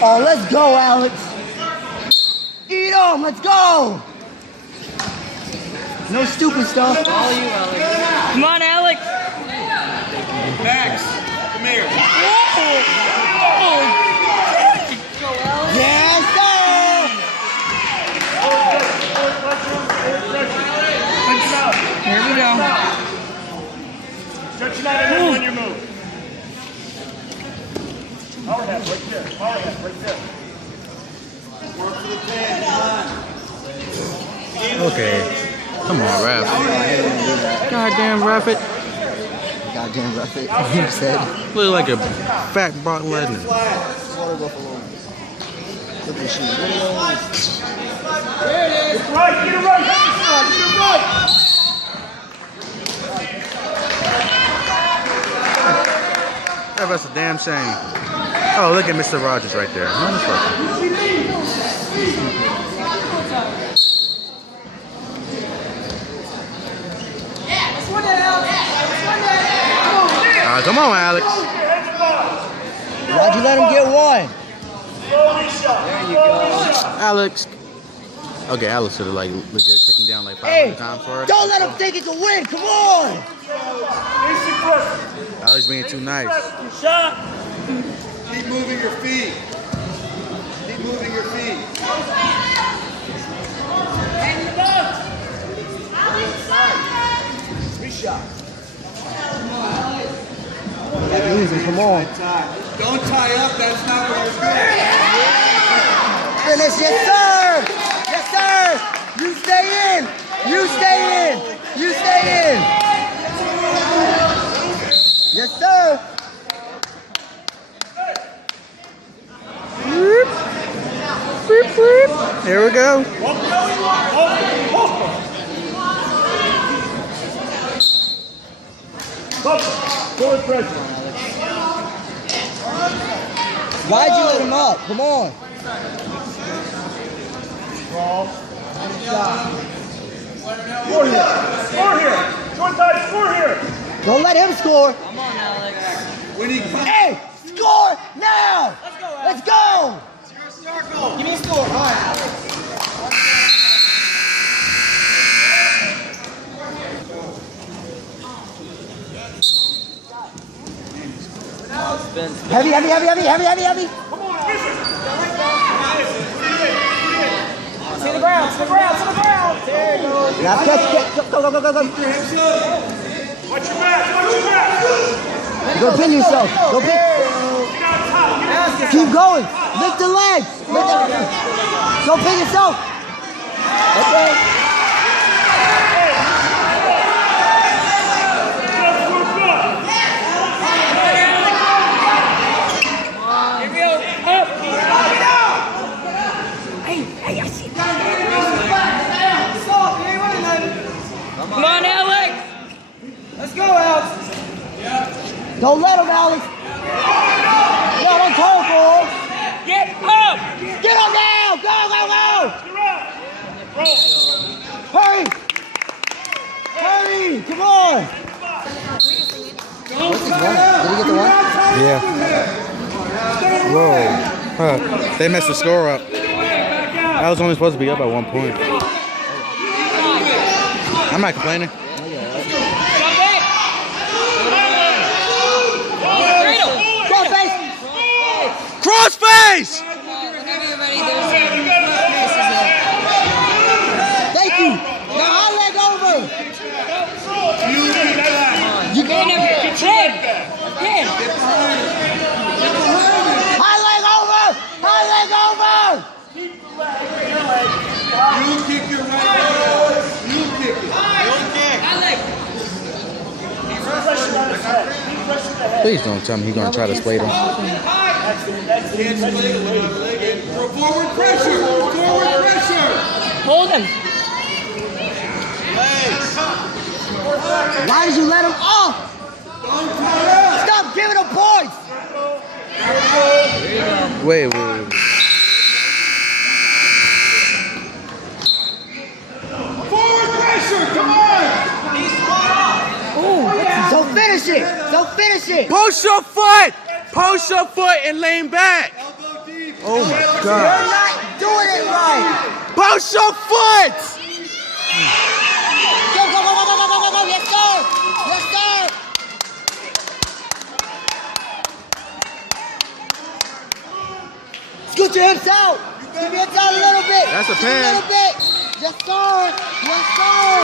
Oh, let's go, Alex. Eat them, let's go. No stupid stuff. All you, Alex. Come on, Alex. Max, come here. Yes, sir. Here we go. Stretch it out and then when you move. Power half right there. Power half right there. Work for the 10. Come on. Okay. Come on, ref. Goddamn ref it. Goddamn rough it. You said. Look like a fat Brock Lesnar. Look at the shoe. There it is. Get right. Get it right. Get it right. That's a damn shame. Oh, look at Mr. Rogers right there. Motherfucker. Come on, Alex. Why'd you let him get one? There you go. Alex. Okay, Alex should have like legit took him down like 500 times for it. Don't let him think it's a win. Come on. Alex being too nice. Keep moving your feet. Keep moving your feet. Three shots. Easy, come on. Don't tie up. That's not what you're doing. Finish, yes, sir. Yes, sir. You stay in. You stay in. You stay in. Yes, sir. Beep, beep. Here we go. Forward pressure. Why'd you let him up? Come on. Score here. Score here. Short time. Score here. Don't let him score. Come on, Alex. Hey, score now. Let's go. Give me a score. All right, Alex. Heavy, heavy, heavy, heavy, heavy, heavy, heavy. To the ground, to the ground, to the ground. There it goes. Now catch, go, go, go, go, go. Watch your back. Watch your back. Go pin yourself. Go pin. Keep going. Lift the legs. Go pin yourself. Okay. Come on, Alex. Let's go, Alex. Don't let him, Alex. No, don't talk, bro. Get up. Get him now. Go, go, go. Hurry. Hurry. Come on. What's his one? Did he get the one? Yeah. Whoa. Huh. They messed the score up. I was only supposed to be up at 1 point. I'm not complaining. Crossface! Thank you. Now high leg over. You Get him. high leg over. High leg over. You kick your right leg. You kick it. Don't kick. Please don't tell me he's gonna try to split him. Forward pressure. Forward pressure. Hold him. Why did you let him off? Stop giving him points. Wait. Forward pressure. Come on. Don't finish it. Don't finish it. Post your foot! Post your foot and lean back! Elbow deep. Oh my You're God. not doing it right. Post your foot! Go, go, go, go, go, go, go, go. Yes, sir. Yes, sir. Scoot your hips out. Keep your hips out a little bit. That's a Just pan. a little bit. Yes, sir. Yes, sir.